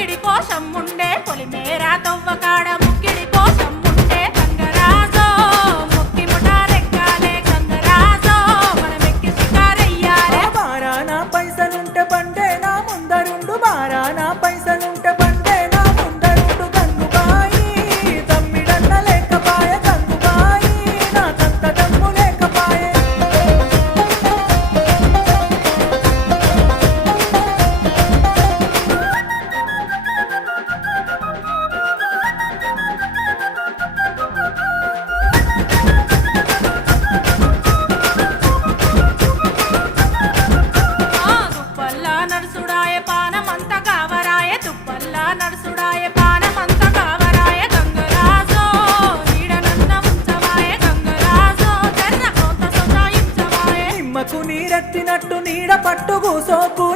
ముక్కిడి కోసం ఉండే పొలిమేరా తవ్వకాడ ముక్కిడి కోసం ఉండే గంగరాజో ముక్కి ముఠారెక్కాలే గంగరాజో మనమెక్కి షికారయ్యాలే బారానా పైసలుంటే బండే నా ముందరుండు బారానా పైసలుంటే బండే నా ముందరుండు గంగుబాయి తమ్మిడన్న లేకపాయ గంగుబాయి నాకంత దమ్ము లేకపాయే దుప్పల్లా నడుసుడాయ పానమంత కావరాయ దుప్పల్లా నడుసుడాయ పానమంత కావరాయ గంగరాజో నీడనన్న ఉంచవాయ గంగరాజో జర్ర కొంత సొంతాయించవాయ నిమ్మకు నీరెత్తినట్టు నీడ పట్టు కూసోకు